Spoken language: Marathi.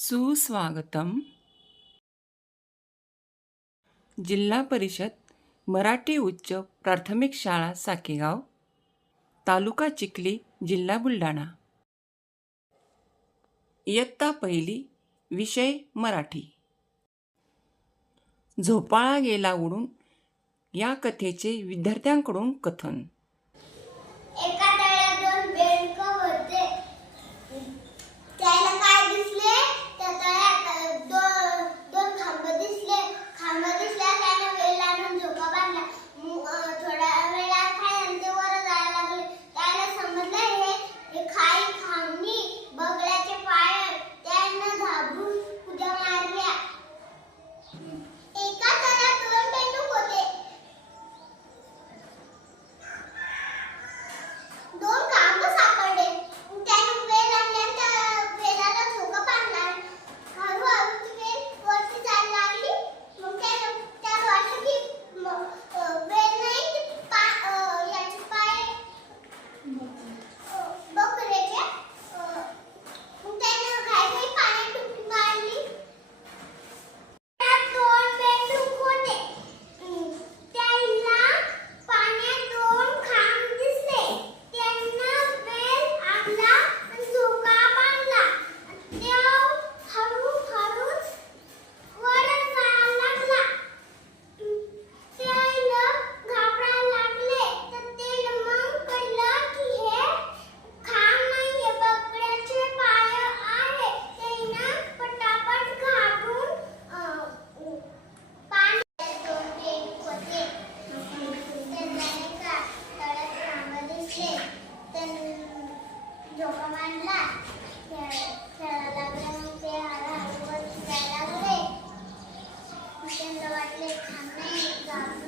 सुस्वागतम. जिल्हा परिषद मराठी उच्च प्राथमिक शाळा साकेगाव तालुका चिखली जिल्हा बुलढाणा. इयत्ता पहिली विषय मराठी. झोपाळा गेला उडून या कथेचे विद्यार्थ्यांकडून कथन. Amém.